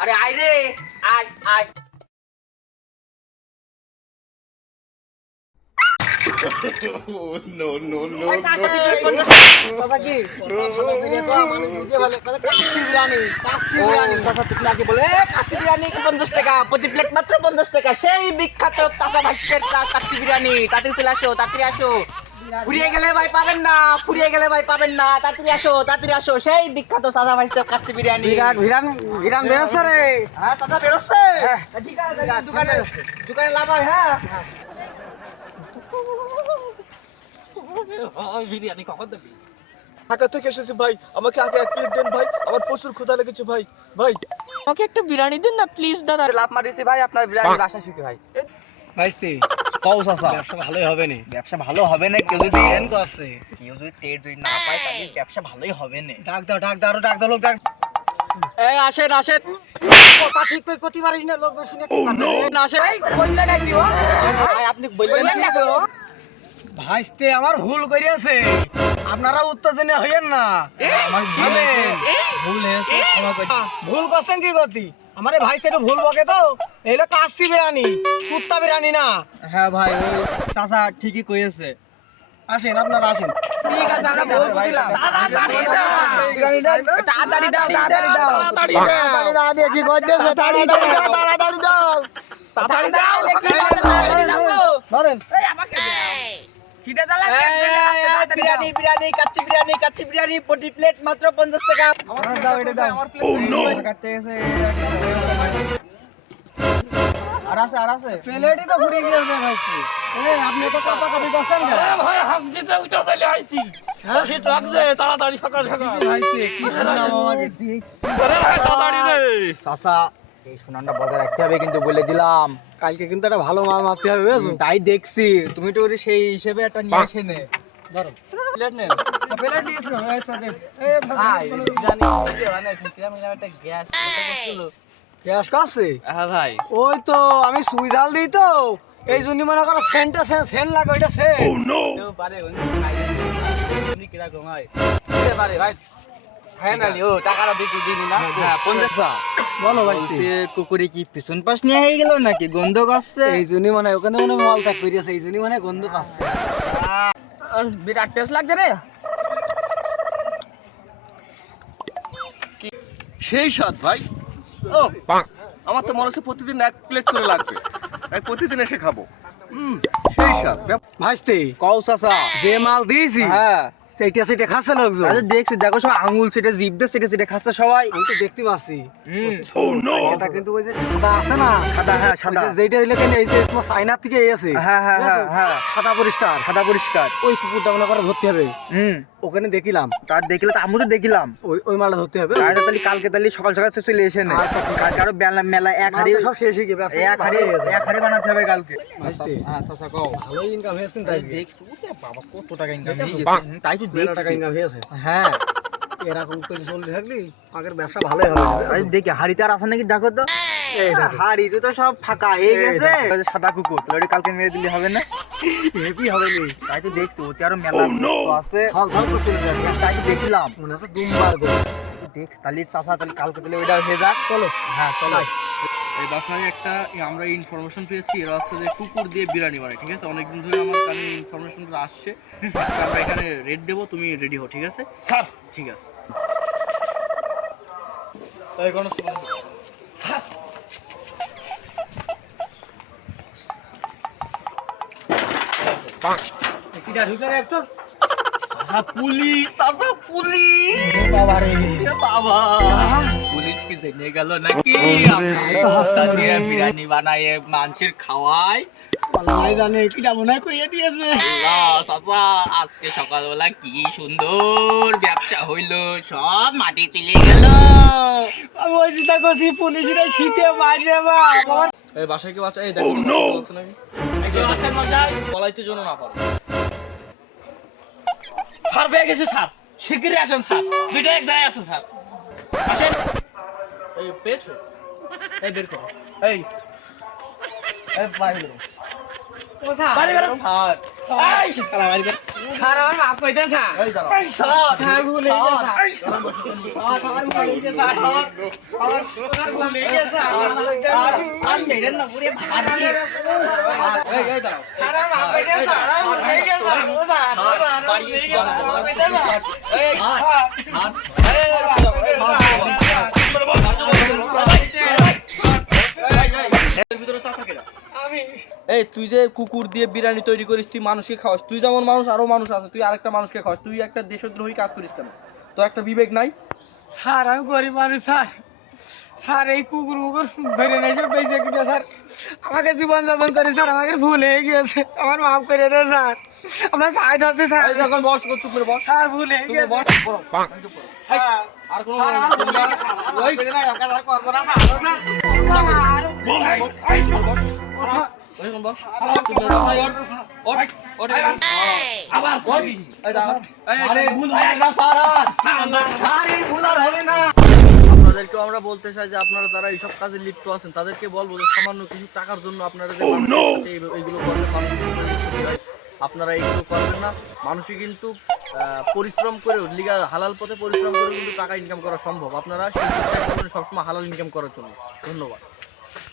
আরে আয় রে, আয় আয়। No, no, no. কাছে চাচা কি ভালো বিরিয়ানি তো মানে বুঝে ভালো কাচ্চি বিরিয়ানি চাচা তুমি আগে বলে কাচ্চি বিরিয়ানি 50 টাকা, প্রতি প্লেট মাত্র 50 টাকা। সেই বিখ্যাত চাচা ভাইয়ের কাচ্চি বিরিয়ানি। তাড়াতাড়ি চলে আসো, তাড়াতাড়ি আসো। ফুরিয়ে গেলে ভাই পাবেন না, ফুরিয়ে গেলে ভাই পাবেন না। তাড়াতাড়ি আসো, তাড়াতাড়ি আসো। সেই বিখ্যাত চাচা ভাইয়ের কাচ্চি বিরিয়ানি। ভিরান বেরোচ্ছে রে। হ্যাঁ চাচা বেরোচ্ছে। ঠিক আছে, দোকানে লাভ হয়। হ্যাঁ বিরিয়ানি কখন দেবি? ঢাকা থেকে এসেছি ভাই, আমাকে আগে এক প্লেট দেন ভাই, আমার প্রচুর ক্ষুধা লেগেছে ভাই। ভাই আমাকে একটা বিরিয়ানি দিন না প্লিজ দাদা। লাভ মারিছি ভাই, আপনার বিরিয়ানি বাসা শিখে ভাই। ভাইস্তি কও চাচা, ব্যবসা ভালোই হবে নি। ব্যবসা ভালো হবে না। কেউ যদি এন তো আছে। কেউ যদি টের যদি না পায় তাহলে ব্যবসা ভালোই হবে না। ডাক দাও আরো ডাক দাও লোক ডাক। এই আসেন আসেন। কথা ঠিক করে করতে পারিস না লোকজন শুনে কি করবে? আসেন বললে ডাক দিব। ভাই আপনি বললেন না কেন? ভাইস্তে আমার ভুল করিয়াছে, আপনারা উত্তেজনা হইয়েন না। আমার ভুল হয়েছে, ক্ষমা করি। ভুল করছেন কি গতি? আমার এই ভাইস্তে একটু ভুল বকে তো। এইলো কাচ্চি বিরিয়ানি, কুত্তা বিরিয়ানি না। হ্যাঁ ভাই, ও চাচা ঠিকই কইছে। আসেন আপনারা আসেন। ঠিক আছে, আমরা বলবো দিলাম। তাড়াতাড়ি দাও, তাড়াতাড়ি দাও, তাড়াতাড়ি দাও। তাড়াতাড়ি না দিয়ে কি করতেছে? তাড়াতাড়ি দাও, তাড়াতাড়ি দাও। তাড়াতাড়ি দাও, তাড়াতাড়ি দাও গো। ধরেন। খিদে দালা বিরিয়ানি বিরিয়ানি কাচ্চি বিরিয়ানি কাচ্চি বিরিয়ানি প্রতি প্লেট মাত্র 50 টাকা। আমার দাও, এটা দাও। আর আছে প্লেটই তো ঘুরে গিয়েছে ভাইস্তে। আপনি তো কাপা কাপি করছেন কেন? ভাই হাম জিতে উঠে চলে আইছি শীত লাগছে তাড়াতাড়ি সকাল সকাল ভাইস্তে কি শুনলাম আমাকে দেখছি। আরে ভাই, তাড়াতাড়ি রে চাচা, এই সুনামটা বজায় রাখতে হবে কিন্তু, বলে দিলাম। কালকে কিন্তু একটা ভালো মাল মারতে হবে বুঝেছো? তাই দেখছি, তুমি তো ওরে সেই হিসেবে একটা নিয়ে এসে নে। ধরো প্লেট নেন। প্লেট দিয়েছো ভাই সাথে। ভাই বিরিয়ানি দিতে বানাইছি, কিরম কিরম একটা গ্যাস করছিল। গ্যাস কাছে হ্যাঁ ভাই, ওই তো আমি সুই জাল দিই তো, এই জন্য মনে করো সেন্টটা সেন লাগে ওইটা সেন। কেউ পারে উনি কিরকম হয় দিতে পারে ভাই। ফাইনালি ও টাকাটা দিতে দিনি না। হ্যাঁ 50। বলো ভাই সে কুকুরে কি পিছন পাশ নিয়ে হয়ে গেল নাকি গন্ধ করছে? এই জন্য মানে ওখানে মানে মল ত্যাগ করিয়াছে, এই জন্য মানে গন্ধ কাচ্ছে। বিরাট টেস্ট লাগছে রে। সেই স্বাদ ভাই। ও আমার তো মনে হচ্ছে প্রতিদিন এক প্লেট করে লাগবে, আমি প্রতিদিন এসে খাবো। সেই স্বাদ। ভাইস্তে কও চাচা, যে মাল দিয়েছি হ্যাঁ সেইটা সেটা খাচ্ছে লোকজন। আচ্ছা দেখছি, দেখো সব আঙুল সেটা জিভ দিয়ে সেটা খাচ্ছে সবাই। আমি তো দেখতে পাচ্ছি। নো এটা কিন্তু ওই যে সাদা আছে না, সাদা, হ্যাঁ সাদা। ওই যে যেটা দিলে কেন এই যে তোমার চাইনা থেকে এসে হ্যাঁ, হ্যাঁ, হ্যাঁ, হ্যাঁ। সাদা পরিষ্কার, সাদা পরিষ্কার। ওই কুকুরটা মনে করে ধরতে হবে। ওখানে দেখিলাম, তার দেখলে তো আমি তো দেখলাম। ওই মালটা ধরতে হবে। তাহলে কালকে তাহলে সকাল সকাল চলে এসে নে। আচ্ছা, ঠিক আছে। কালকে আরো মেলা এক হাড়ি, সব শেষ হয়ে গেছে, এক হাড়ি বানাতে হবে কালকে। ভাইস্তে হ্যাঁ চাচা কও। ভালোই ইনকাম হয়েছে কিন্তু আজকে। দেখ বাবা কত টাকা ইনকাম দেখেছো? হয়ে গেছে। তাই তো মেলা টাকা দেখছি। ইনকাম হয়েছে। হ্যাঁ এরকম করে চলতে থাকলি আগের ব্যবসা ভালোই হবে। আরে দেখি হাড়িতে আর আছে নাকি দেখো তো। এই দেখো। হাড়ি তো সব ফাঁকা হয়ে এই গেছে। সাদা কুকুর তাহলে ওটা কালকে মেরে দিলে হবে না? হেভি হবে নি। তাই তো দেখছি, ওতে আরো মেলা বস্তু আছে। ফল ফল করছিল দেখো। তাই তো দেখলাম। মনে হচ্ছে দুমবার গোল। তুই দেখ তাহলে চাচা, তাহলে কালকে তাহলে ওইটা হয়ে যাক। চলো হ্যাঁ চলো। এই বাসায় একটা আমরা ইনফরমেশন পেয়েছি, এরা হচ্ছে যে কুকুর দিয়ে বিরিয়ানি বানায়, ঠিক আছে? অনেকদিন ধরে আমার কানে ইনফরমেশনটা আসছে। আজকে আমরা এখানে রেড দেবো, তুমি রেডি হও, ঠিক আছে স্যার? ঠিক আছে। এই কোনো স্যার কিটা ঢুকলে রে একটু। পুলিশ বাবা রে। বাবা পুলিশ কি জেনে গেল নাকি বিরিয়ানি বানায় মানুষের খাওয়ায়? আল্লাহ জানে কিটা মনে হয় কইয়া দিয়েছে। চাচা আজকে সকালবেলা কি সুন্দর ব্যবসা হইলো, সব মাটি তুলে গেল। আমি ওই চিন্তা করছি পুলিশরা শীতে মারবে বাবা। এই বাসায় কি বাচ্চা? এই দেখো আছে নাকি? একজন আছেন বাসায়? বলাইতে জন্য না পারো। স্যার পেয়ে গেছে স্যার, শিগগিরই আসেন স্যার, দুইটা এক জায়গায় আছে স্যার, আসেন। এই পেয়েছো? এই বের করো, এই ও স্যার, বাড়ি বেরো স্যার, এই শালা বাড়ি বেরো। স্যার আমার মাফ করে দেন স্যার এই দাঁড়াও। স্যার ভুল হয়ে গেছে স্যার আমার ভুল হয়ে গেছে স্যার আমার ভুল হয়ে গেছে আর মেরেন না পুরে ভাজি এই দাঁড়াও। স্যার আমার মাফ করে দেন স্যার আমার ভুল হয়ে গেছে স্যার আমার ভুল হয়ে গেছে মাফ করে দেন ভিতরে চাচা কেডা? আমি এই তুই যে কুকুর দিয়ে বিরিয়ানি তৈরি করিস, তুই মানুষকে খাওয়াস, তুই যেমন মানুষ আরো মানুষ আছে, তুই আরেকটা মানুষকে খাওয়াস, তুই একটা দেশদ্রোহী কাজ করিস কেন? তোর একটা বিবেক নাই? স্যার আমি গরিব মানুষ স্যার স্যার এই কুকুর মুকুর ধরে নেই সব বেঁচে কিনে স্যার আমাকে জীবনযাপন করে স্যার আমাকে ভুল হয়ে গিয়েছে আমার মাফ করে দেন স্যার আপনার পায়ে ধরছে স্যার এই যখন বস চুপ করে বস। স্যার ভুল হয়ে গিয়েছে বস বড়। আর কোনো স্যার আমার ভুল হয়ে গেছে স্যার ওই করে না রকা স্যার করব না স্যার স্যার ওইরকম বস। চুপ করে বস। ওঠ, ওঠ, আবার বল। এই দাঁড়া। আরে ভুল হয়ে গেল স্যার। আরে ভুল আর হবে না আপনাদেরকেও আমরা বলতে চাই যে আপনারা যারা এইসব কাজে লিপ্ত আছেন তাদেরকে বলবো যে সামান্য কিছু টাকার জন্য আপনারা যে মানুষের সাথে এইগুলো করবেন, মানুষের ক্ষতি হয়, আপনারা এইগুলো করবেন না। মানুষই কিন্তু পরিশ্রম করেও লিগাল হালাল পথে পরিশ্রম করে কিন্তু টাকা ইনকাম করা সম্ভব। আপনারা সেই চেষ্টা করবেন সবসময় হালাল ইনকাম করার জন্য। ধন্যবাদ।